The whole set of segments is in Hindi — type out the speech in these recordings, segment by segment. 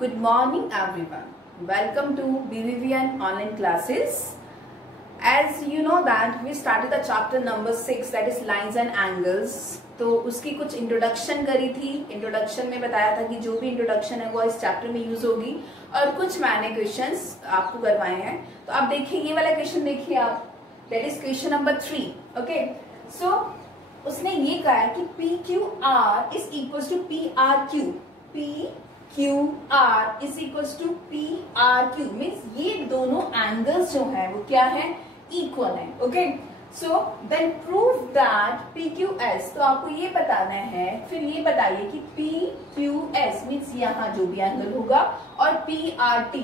Good morning everyone. Welcome to BVVN online classes. As you know that we started the chapter number 6 that is lines and angles. तो उसकी कुछ इंट्रोडक्शन करी थी. इंट्रोडक्शन में बताया था कि जो भी इंट्रोडक्शन है वो इस चैप्टर में यूज होगी और कुछ मैंने क्वेश्चंस आपको करवाए हैं. तो आप देखिए ये वाला क्वेश्चन देखिए आप, that is question number 3. Okay, so उसने ये कहा है कि PQR is equal to PRQ. PQR is equal to PRQ means ये दोनों एंगल्स जो है वो क्या है, इक्वल है. Okay, so then prove that PQS. तो आपको ये बताना है, फिर ये बताइए कि PQS मीन्स यहाँ जो भी एंगल होगा और PRT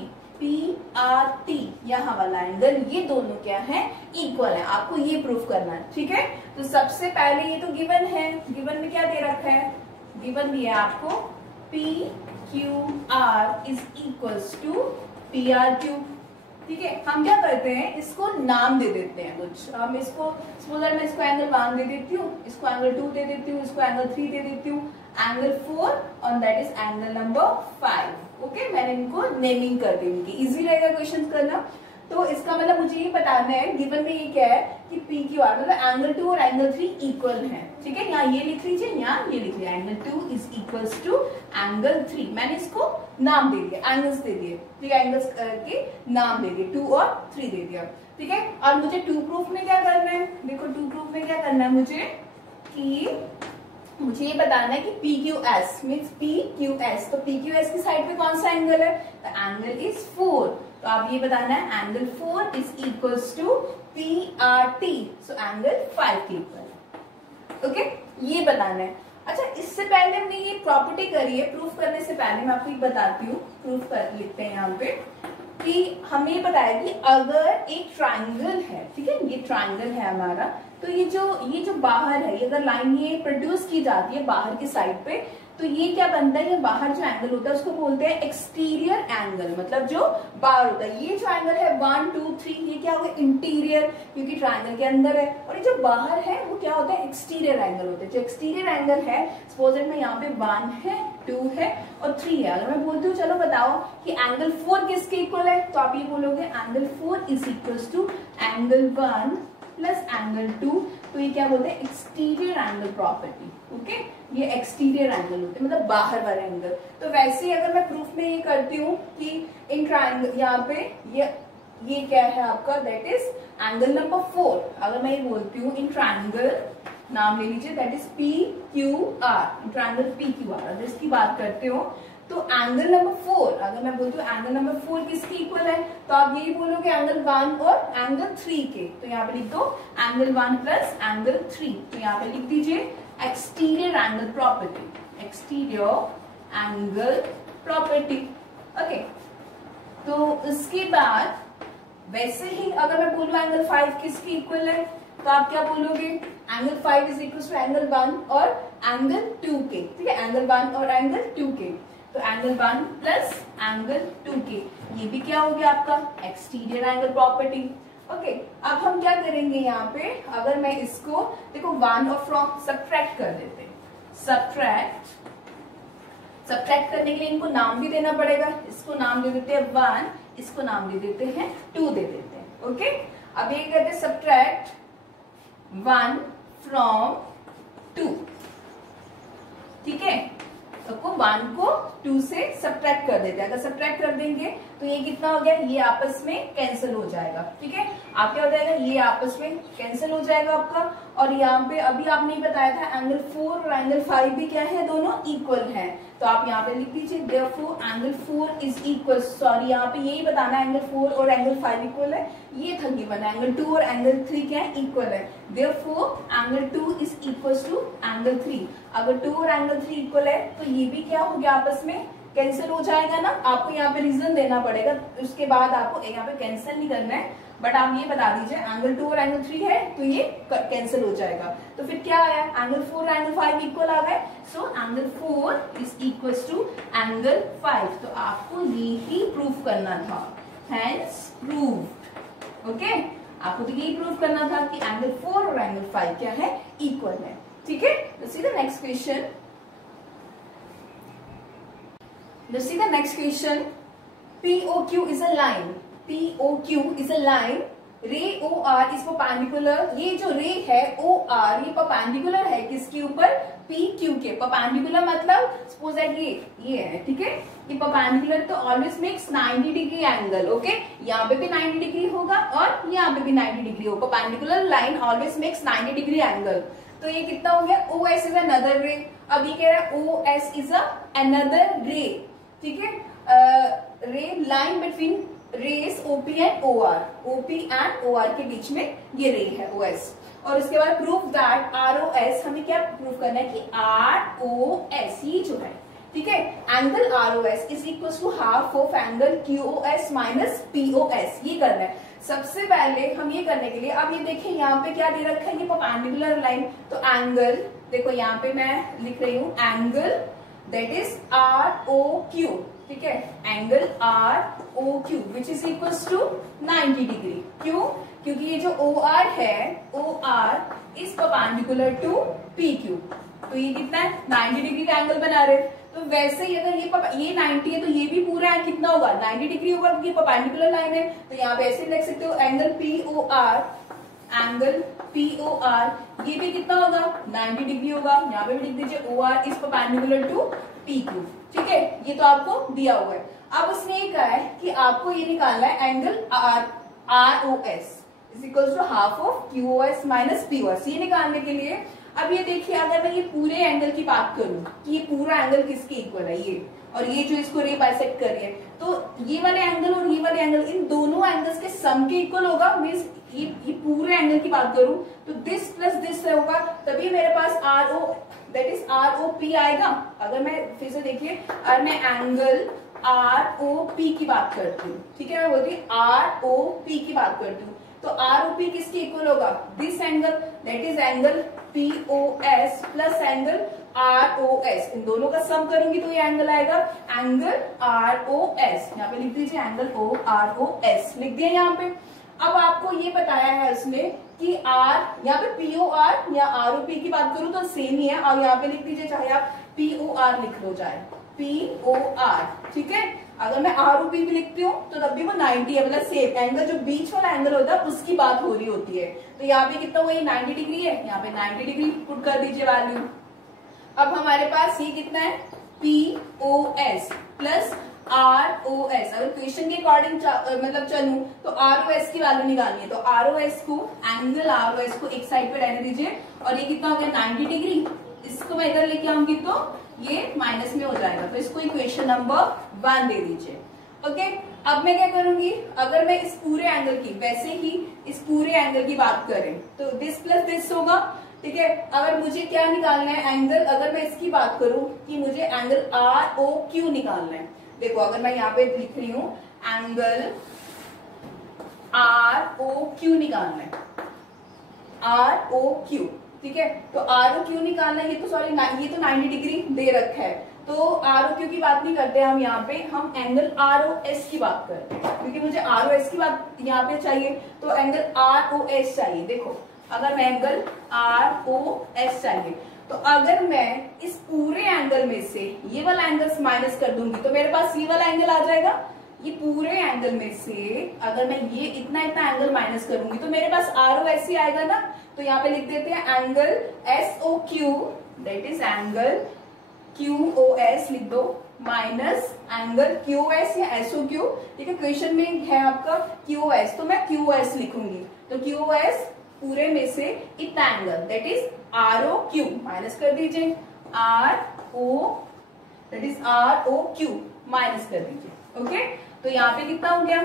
यहाँ वाला एंगल, ये दोनों क्या है, इक्वल है. आपको ये प्रूफ करना है. ठीक है, तो सबसे पहले ये तो गिवन है. गिवन में क्या दे रखा है, गिवन दिया है आपको PQR is equals to PRQ. ठीक है, हम क्या करते हैं, इसको नाम दे देते हैं कुछ. हम इसको सपोज मैं इसको एंगल 1 दे देती हूँ, इसको एंगल 2 दे देती हूँ, इसको एंगल 3 दे देती हूँ, एंगल 4 और that is angle number 5. Okay, मैंने इनको नेमिंग कर दी उनकी. इजी रहेगा क्वेश्चन करना. तो इसका मतलब मुझे ये बताना है, गिवन में ये क्या है कि PQR मतलब एंगल 2 और एंगल 3 इक्वल है. ठीक है, यहाँ ये लिख लीजिए, यहाँ ये लिख लिया, angle 2 is equals to angle 3. मैंने इसको नाम दे दिया, एंगल्स दे दिए. ठीक है, एंगल्स के नाम दे दिए, 2 और 3 दे दिया. ठीक है, और मुझे 2 प्रूफ में क्या करना है, देखो 2 प्रूफ में क्या करना है मुझे ये बताना है कि PQS मीन्स PQS. तो PQS की साइड पे कौन सा एंगल है, द एंगल इज 4. तो आप ये बताना है angle 4 is equals to PRT. So angle 5 के इक्वल. ओके, ये बताना है. अच्छा, इससे पहले हमने ये प्रॉपर्टी करी है. प्रूफ करने से पहले मैं आपको एक बताती हूँ. प्रूफ कर लिखते हैं यहाँ पे कि हमें बताया कि अगर एक ट्राइंगल है, ठीक है, ये ट्राइंगल है हमारा, तो ये जो बाहर है, ये अगर लाइन ये प्रोड्यूस की जाती है बाहर की साइड पे, तो ये क्या बनता है, ये बाहर जो एंगल होता है उसको बोलते हैं एक्सटीरियर एंगल. मतलब जो बाहर होता है, ये जो एंगल है 1 2 3, ये क्या होगा, इंटीरियर, क्योंकि ट्राइंगल के अंदर है. और ये जो बाहर है वो क्या होता है, एक्सटीरियर एंगल होता है. जो एक्सटीरियर एंगल है, सपोज में यहाँ पे 1 है, 2 है और 3 है. अगर मैं बोलती हूँ चलो बताओ कि एंगल 4 किसके इक्वल है, तो आप ये बोलोगे angle 4 is equal to angle 1 plus angle 2. तो ये क्या बोलते हैं, एक्सटीरियर एंगल प्रॉपर्टी. ओके, ये एक्सटीरियर एंगल होते हैं, मतलब बाहर वाला एंगल. तो वैसे ही अगर मैं प्रूफ में ये करती हूँ कि इन ट्राइंगल यहाँ पे ये क्या है आपका, दैट इज एंगल नंबर 4. अगर मैं ये बोलती हूँ इन ट्राइंगल, नाम ले लीजिए, that is PQR, triangle PQR. अगर इसकी बात करते हो तो एंगल नंबर 4, अगर मैं बोलती हूँ एंगल नंबर 4 किसकी इक्वल है, तो आप यही बोलोगे एंगल 1 और एंगल 3 के. तो यहाँ पे लिख दो एंगल 1 प्लस एंगल 3. तो यहाँ पे लिख दीजिए exterior angle property, exterior angle property. Okay, तो उसके बाद वैसे ही अगर मैं बोलूँ एंगल 5 किसकी इक्वल है, तो आप क्या बोलोगे, angle 5 is equal to angle 1 और एंगल 2 के. ठीक है, एंगल 1 और एंगल 2 के. तो एंगल 1 प्लस एंगल 2 के, ये भी क्या हो गया आपका, एक्सटीरियर एंगल प्रॉपर्टी. ओके, अब हम क्या करेंगे यहाँ पे, अगर मैं इसको देखो 1 और फ्रॉम सब्ट्रैक्ट कर देते हैं. सब्ट्रैक्ट करने के लिए इनको नाम भी देना पड़ेगा. इसको नाम दे देते हैं 1, इसको नाम दे देते हैं 2 दे देते हैं. ओके, अब ये कहते हैं सब्ट्रैक्ट 1 फ्रॉम 2. ठीक है, तो 1 को 2 से सब्ट्रैक्ट कर देते हैं. अगर सब्ट्रैक्ट कर देंगे तो ये कितना हो गया, ये आपस में कैंसिल हो जाएगा. ठीक है, आप क्या हो जाएगा, ये आपस में कैंसिल हो जाएगा आपका. और यहाँ पे अभी आपने बताया था एंगल 4 और एंगल 5 भी क्या है, दोनों इक्वल हैं. तो आप यहाँ पे लिख दीजिए therefore angle 4 is equal, sorry यहाँ पे यही बताना एंगल 4 और एंगल 5 इक्वल है. ये था गिवन, एंगल 2 और एंगल 3 क्या है, इक्वल है. Therefore angle 2 is equal to angle 3. अगर 2 और एंगल 3 इक्वल है तो ये भी क्या हो गया, आपस में कैंसिल हो जाएगा ना. आपको यहाँ पे रीजन देना पड़ेगा, उसके बाद आपको यहाँ पे कैंसिल नहीं करना है, बट आप ये बता दीजिए एंगल 2 और एंगल 3 है तो ये कैंसिल हो जाएगा. तो फिर क्या आया, एंगल 4 और एंगल 5 इक्वल आ गए. So angle 4 is equal to angle 5. तो आपको ये ही प्रूफ करना था, हेंस प्रूव्ड. ओके, आपको तो यही प्रूफ करना था कि एंगल 4 और एंगल 5 क्या है, इक्वल है. ठीक है, see the next question. Now see the next question. POQ is a line. POQ is a line. रे OR is perpendicular. ये जो रे है OR ये perpendicular है किसके ऊपर? PQ के. perpendicular मतलब suppose that ये है, ठीक है, ये perpendicular तो always makes 90 degree angle. Okay, यहाँ पे भी 90 डिग्री होगा और यहाँ पे भी 90 डिग्री होगा. perpendicular line always makes 90 degree angle. तो ये कितना हो गया? OS is another ray. अब ये कह रहा है OS is a another ray. ठीक है, ray line between rays OP and OR. OP and OR के बीच में ये रे है OS. और उसके बाद प्रूफ दैट ROS, हमें क्या प्रूफ करना है कि ROS ये जो है, ठीक है, angle ROS is equal to half of angle QOS minus POS. ये करना है. सबसे पहले हम ये करने के लिए, अब ये देखिए यहाँ पे क्या दे रखा है, ये परपेंडिकुलर लाइन. तो एंगल देखो यहाँ पे मैं लिख रही हूँ एंगल दैट इज ROQ. ठीक है, angle ROQ which is equal to 90 degree. क्यों? क्योंकि ये जो OR है, OR is perpendicular to PQ. तो ये कितना है? 90 डिग्री का एंगल बना रहे. तो वैसे ही अगर ये 90 है तो ये भी पूरा कितना होगा? 90 डिग्री होगा, क्योंकि परपेंडिकुलर लाइन है. तो यहाँ पे ऐसे लिख सकते हो एंगल POR, एंगल POR ये भी कितना होगा? 90 डिग्री होगा. यहाँ पे भी लिख दीजिए OR is perpendicular to PQ. ठीक है, ये तो आपको दिया हुआ है. अब उसने ये कहा है कि आपको ये निकालना है angle ROS is equal to half of QOS minus POS. ये निकालने के लिए अब ये देखिए, अगर मैं ये पूरे एंगल की बात करूं कि ये पूरा एंगल किसके इक्वल है, ये और ये जो इसको रे बाइसेक्ट कर रही है, तो ये वाले एंगल और ये वाले एंगल इन दोनों एंगल्स के सम के इक्वल होगा. मीन्स ये पूरे एंगल की बात करूं तो दिस प्लस दिस होगा, तभी मेरे पास RO दैट इज ROP आएगा. अगर मैं फिर से देखिए, अगर मैं एंगल ROP की बात करती हूँ, ठीक है, मैं बोलती हूँ ROP की बात करती हूँ, तो ROP किसके इक्वल होगा? This angle that is angle POS plus angle ROS. इन दोनों का सम करूंगी तो ये एंगल आएगा एंगल ROS. यहाँ पे लिख दीजिए एंगल ROS लिख दिया यहाँ पे. अब आपको ये बताया है उसने कि R यहाँ पे POR या ROP की बात करूं तो सेम ही है. और यहाँ पे लिख दीजिए, चाहे आप POR लिख लो, चाहे POR. ठीक है, अगर मैं ROP भी लिखती हूँ तो तब भी वो 90 है, मतलब सेम एंगल जो बीच वाला एंगल होता है उसकी बात हो रही होती है. तो यहाँ पे कितना हुआ? ये 90 डिग्री है, यहाँ पे 90 डिग्री पुट कर दीजिए वैल्यू. अब हमारे पास ये कितना है? POS plus ROS. अगर क्वेश्चन के अकॉर्डिंग मतलब चलूं तो ROS की वैल्यू निकालनी है. तो ROS को, एंगल ROS को एक साइड पे रहने दीजिए. और ये कितना हो गया? 90 डिग्री. इसको मैं इधर लेके आऊंगी तो ये माइनस में हो जाएगा. तो इसको इक्वेशन नंबर 1 दे दीजिए. ओके, अब मैं क्या करूंगी, अगर मैं इस पूरे एंगल की, वैसे ही इस पूरे एंगल की बात करें तो दिस प्लस दिस होगा. ठीक है, अगर मुझे क्या निकालना है एंगल, अगर मैं इसकी बात करूं कि मुझे एंगल ROQ निकालना है. देखो, अगर मैं यहाँ पे लिख रही हूं एंगल ROQ निकालना है, ROQ. ठीक है, तो ROQ निकालना है. ये तो सॉरी, ये तो 90 डिग्री दे रखा है, तो ROQ की बात नहीं करते हम यहाँ पे, हम एंगल ROS की बात करते हैं, क्योंकि मुझे ROS की बात यहाँ पे चाहिए. तो एंगल ROS चाहिए. देखो, अगर मैं एंगल ROS चाहिए तो अगर मैं इस पूरे एंगल में से ये वाला एंगल माइनस कर दूंगी तो मेरे पास ये वाला एंगल आ जाएगा. ये पूरे एंगल में से अगर मैं ये इतना एंगल माइनस करूंगी तो मेरे पास ROS ही आएगा ना. तो यहाँ पे लिख देते हैं angle SOQ that is angle QOS लिख दो माइनस एंगल QOS या SOQ. ठीक है, क्वेश्चन में है आपका QOS, तो मैं QOS लिखूंगी. तो QOS पूरे में से इतना angle that is ROQ minus कर दीजिए, दैट इज ROQ माइनस कर दीजिए. ओके, तो यहाँ पे कितना हो गया?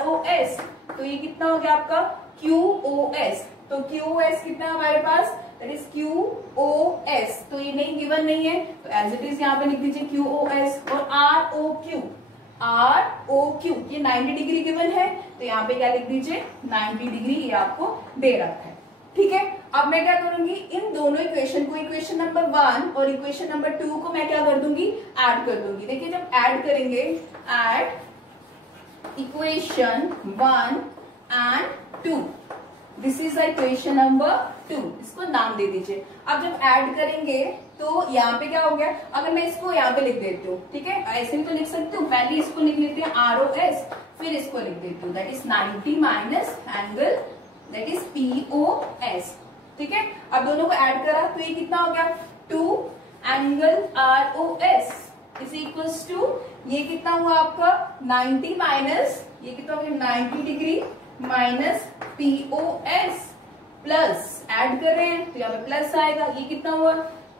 ROS. तो ये कितना हो गया आपका? QOS. तो QOS कितना है हमारे पास? That is QOS. तो ये नहीं गिवन नहीं है, तो एज इट इज यहाँ पे लिख दीजिए QOS. और ROQ ये 90 डिग्री गिवन है, तो यहाँ पे क्या लिख दीजिए? 90 डिग्री ये आपको दे रखा है. ठीक है, अब मैं क्या करूंगी, इन दोनों इक्वेशन को, इक्वेशन नंबर 1 और इक्वेशन नंबर 2 को मैं क्या कर दूंगी? ऐड कर दूंगी. देखिए, जब ऐड करेंगे, add equation 1 and 2, this is equation number 2, इसको नाम दे दीजिए। अब जब ऐड करेंगे तो यहाँ पे क्या हो गया, अगर मैं इसको यहाँ पे लिख देती हूँ, ठीक है, ऐसे भी तो लिख सकती हूँ, पहले इसको लिख लेते हैं ROS, फिर इसको लिख देती हूँ, that is 90 minus angle that is POS, ठीक है। अब दोनों को ऐड करा तो ये कितना हो गया, 2 angle ROS is equals to, ये कितना हुआ आपका 90 माइनस, ये कितना हो गया 90 degree minus POS, plus add कर रहे हैं तो यहाँ पे प्लस आएगा, ये कितना हुआ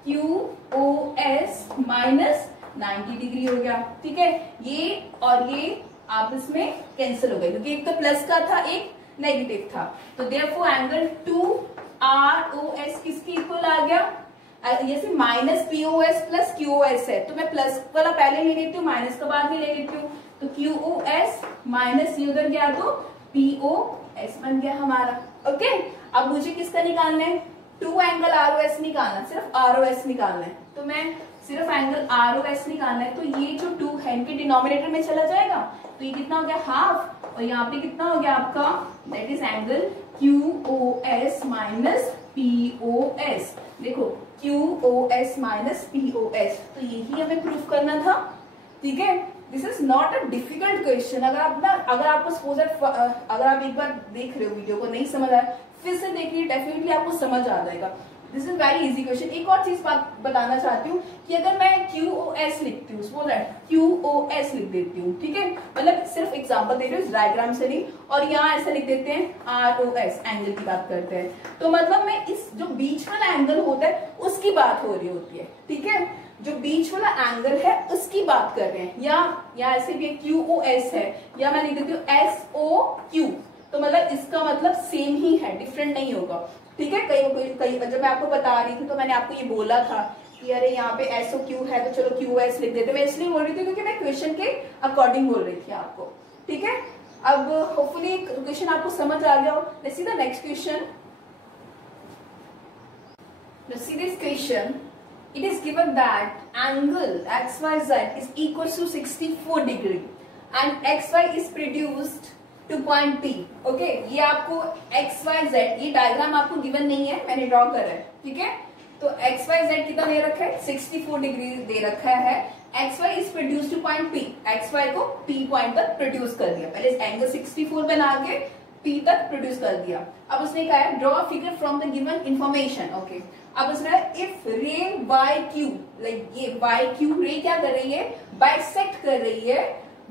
QOS माइनस 90 डिग्री हो गया, ठीक है। ये और ये आपस में कैंसिल हो गए क्योंकि एक तो प्लस का था एक नेगेटिव था, तो देयरफॉर एंगल 2ROS किसके इक्वल आ गया, जैसे माइनस POS प्लस QOS है तो मैं प्लस वाला पहले ले लेती हूँ, माइनस का बाद में ले लेती हूँ, तो QOS माइनस ये उधर गया तो POS बन गया हमारा, ओके। अब मुझे किसका निकालना है, 2 एंगल ROS निकालना, सिर्फ ROS निकालना है, तो मैं सिर्फ एंगल ROS निकालना है, तो ये जो 2 है इनके डिनोमिनेटर में चला जाएगा, तो ये कितना हो गया हाफ, और यहाँ पे कितना हो गया आपका that is angle QOS minus POS, देखो QOS माइनस POS, तो यही हमें प्रूफ करना था, ठीक है। This is not a difficult question, अगर आपको सपोज अगर आप एक बार देख रहे हो वीडियो को नहीं समझ आया फिर से देखिए, डेफिनेटली आपको समझ आ जाएगा। This is very easy question. एक और चीज बताना चाहती हूँ कि अगर मैं QOS लिखती हूँ, सपोज QOS लिख देती हूँ, ठीक है, मतलब सिर्फ एग्जांपल दे रही हूँ डायग्राम से नहीं, और यहाँ ऐसे लिख देते हैं ROS, एंगल की बात करते हैं, तो मतलब मैं इस जो बीच वाला एंगल होता है उसकी बात हो रही होती है, ठीक है, जो बीच वाला एंगल है उसकी बात कर रहे हैं, या ऐसे भी QOS है, या मैं लिख देती हूँ SOQ, तो मतलब इसका मतलब सेम ही है, डिफरेंट नहीं होगा, ठीक है। कई जब मैं आपको बता रही थी तो मैंने आपको ये बोला था कि अरे यहाँ पे SOQ है तो चलो QOS लिख देते, मैं इसलिए बोल रही थी क्योंकि मैं क्वेश्चन के अकॉर्डिंग बोल रही थी आपको, ठीक है। अब होपफुली क्वेश्चन आपको समझ आ गया हो। Let's see the next question. Let's see this question. It is given that angle XYZ is equal to 64 degree and XY is produced to point P. Okay, ये आपको XYZ, ये डायग्राम आपको गिवन नहीं है, मैंने ड्रॉ करा है, ठीक है। तो XYZ कितना दे रखा है, 64 डिग्री दे रखा है। XY is produced to point P, XY को P पॉइंट तक प्रोड्यूस कर दिया, पहले एंगल 64 बना के P तक प्रोड्यूस कर दिया। अब उसने कहा है draw figure from the given information, okay. अब उसने इफ रे YQ, लाइक ये YQ रे क्या कर रही है, बाइसेक्ट कर रही है,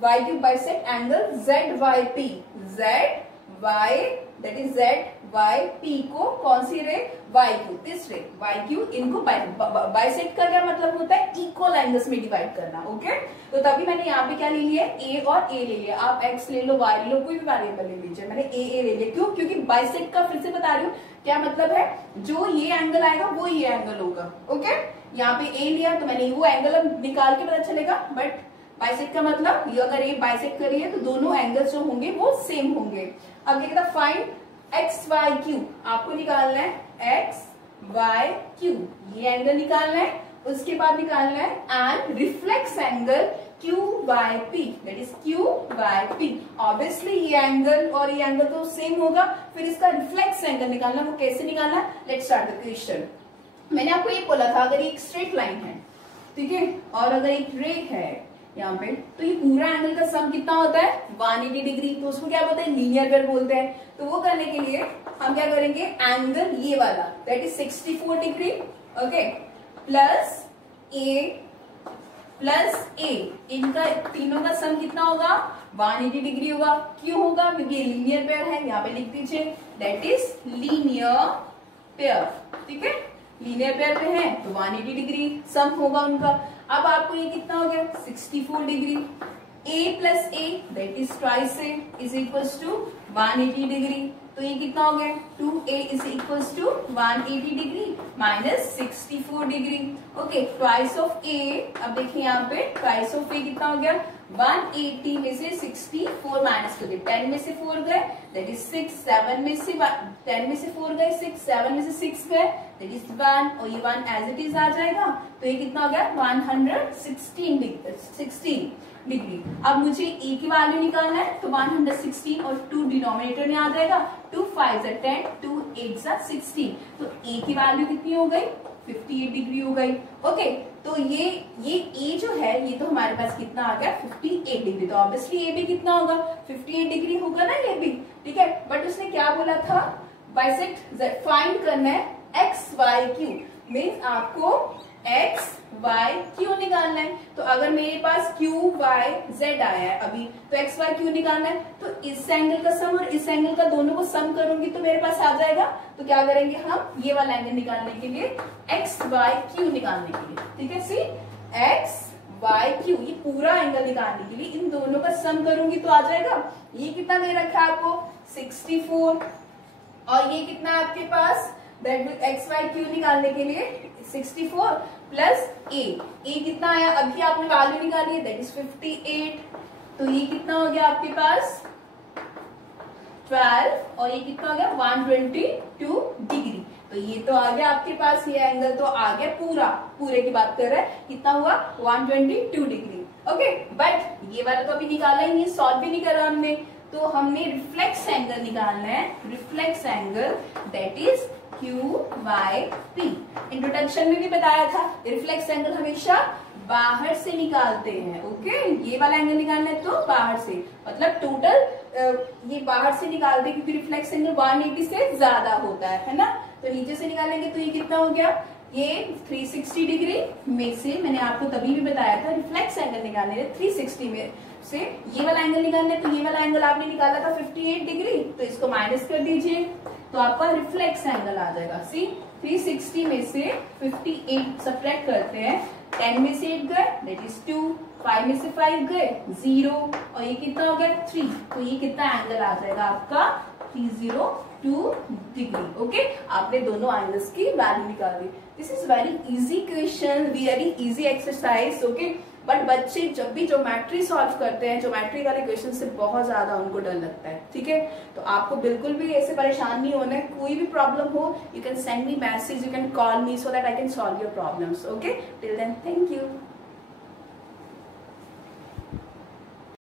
YQ bisect angle ZYP, ZY that is ZYP को कौन सी रे, YQ, दिस रे YQ, इनको बाइसेक्ट का क्या मतलब होता है, इक्वल एंगल्स में डिवाइड करना, ओके। तो तभी मैंने यहाँ पे क्या ले लिया, A और A ले लिया, आप X ले लो, Y ले लो, कोई भी वेरिएबल ले लीजिए, मैंने A ले लिया, क्यों, क्योंकि बाइसेक्ट का फिर से बता रही हूँ क्या मतलब है, जो ये एंगल आएगा वो ये एंगल होगा, ओके। यहाँ पे A लिया तो मैंने वो एंगल अब निकाल के पता चलेगा, बट बाइसेक्ट का मतलब ये अगर ये बाइसेक्ट करिए तो दोनों एंगल्स जो होंगे वो सेम होंगे। अब क्या कहता, फाइंड XYQ, आपको निकालना है XYQ, ये एंगल निकालना है, उसके बाद निकालना है and reflex angle QYP, that is QYP। Obviously ये एंगल और ये एंगल तो सेम होगा, फिर इसका रिफ्लेक्स एंगल निकालना, वो कैसे निकालना है, लेट्स स्टार्ट द क्वेश्चन। मैंने आपको ये बोला था अगर ये एक स्ट्रेट लाइन है, ठीक है, और अगर एक रे है यहाँ पे, तो ये पूरा एंगल का सम कितना होता है 180 डिग्री, तो उसको क्या बोलते हैं, लीनियर पेयर बोलते हैं। तो वो करने के लिए हम क्या करेंगे, एंगल ये वाला that is 64 degree, okay, plus A, इनका तीनों का सम कितना होगा 180 डिग्री होगा। क्यों होगा, क्योंकि ये लीनियर पेयर है, यहाँ पे लिख दीजिए दैट इज लीनियर पेयर, ठीक है, लीनियर पेयर पे है तो 180 डिग्री सम होगा उनका। अब आपको ये कितना हो गया 64 degree, A plus A that is twice A is equals to 180 degree, तो ये कितना हो गया 2A is equals to 180 degree minus 64 degree, okay, twice of A। अब देखिए यहाँ पे ट्वाइस ऑफ A कितना हो गया 180 में से 64 माइनस कर दिया, 10 में से 4 गए दैट इज 6, 7 में से 10 में से 4 गए 6, 7 में से 6 गए दैट इज 1, और ये 1 एज इट इज आ जाएगा, तो ये कितना हो गया 116 डिग्री 16। डिग्री। अब मुझे ए की वैल्यू निकालना है, तो 116 और 2 डिनोमिनेटर में आ जाएगा, 2 5 10, 2 8 16, तो ए की वैल्यू कितनी हो गई, 58 डिग्री हो गई। ओके, तो ये ए जो है ये तो हमारे पास कितना आ गया, 58 डिग्री। तो ऑब्वियसली ए भी कितना होगा, 58 डिग्री होगा ना ये भी, ठीक है। बट उसने क्या बोला था, बाइसेक्ट फाइंड करना है एक्स वाई क्यू, मीन्स आपको एक्स वाई क्यू निकालना है। तो अगर मेरे पास क्यू वाई जेड आया है अभी, तो एक्स वाई क्यू निकालना है, तो इस एंगल का सम और इस एंगल का दोनों को सम करूंगी तो मेरे पास आ जाएगा। तो क्या करेंगे हम, ये वाला एंगल निकालने के लिए एक्स वाई क्यू निकालने के लिए, ठीक है। सी एक्स वाई क्यू, ये पूरा एंगल निकालने के लिए इन दोनों का सम करूंगी तो आ जाएगा। ये कितना दे रखा है आपको, 64, और ये कितना है आपके पास, that will X Y Q निकालने के लिए 64 प्लस ए कितना आया, अभी आपने वैल्यू निकाली है, दैट इज 58। तो ये कितना हो गया आपके पास 12, और ये कितना हो गया 122 डिग्री। तो ये तो आ गया आपके पास, ये एंगल तो आ गया पूरे की बात कर रहे हैं, कितना हुआ 122 डिग्री। ओके, बट ये वाला तो अभी निकाला ही नहीं, सॉल्व भी नहीं करा हमने, तो हमने रिफ्लेक्स एंगल निकालना है, reflex angle that is Q Y P. Introduction में भी बताया था, रिफ्लेक्स एंगल हमेशा बाहर से निकालते हैं। ओके, ये वाला एंगल निकालना है तो बाहर से, मतलब टोटल ये बाहर से निकालते हैं क्योंकि रिफ्लेक्स एंगल 180 से ज्यादा होता है ना। तो नीचे से निकालेंगे तो ये कितना हो गया, ये 360 डिग्री में से, मैंने आपको तभी भी बताया था रिफ्लेक्स एंगल निकालने में 360 में से ये वाला एंगल निकालना है, तो ये वाला एंगल आपने निकाला था 58 डिग्री, तो इसको माइनस कर दीजिए तो आपका रिफ्लेक्स एंगल आ जाएगा। सी 360 में से 58 सब्ट्रैक्ट करते हैं, 10 में से 8 गए दैट इज 2, 5 में से 5 गए 0, और ये कितना हो गया 3, तो ये कितना एंगल आ जाएगा आपका 302 डिग्री। ओके, आपने दोनों एंगल्स की वैल्यू निकाल दी। This is very easy question, very easy exercise. Okay, but बच्चे जब भी ज्योमेट्री सॉल्व करते हैं, ज्योमेट्री वाले क्वेश्चन से बहुत ज्यादा उनको डर लगता है, ठीक है। तो आपको बिल्कुल भी ऐसे परेशान नहीं होना है, कोई भी प्रॉब्लम हो you can send me message, you can call me so that I can solve your problems. Okay, till then thank you.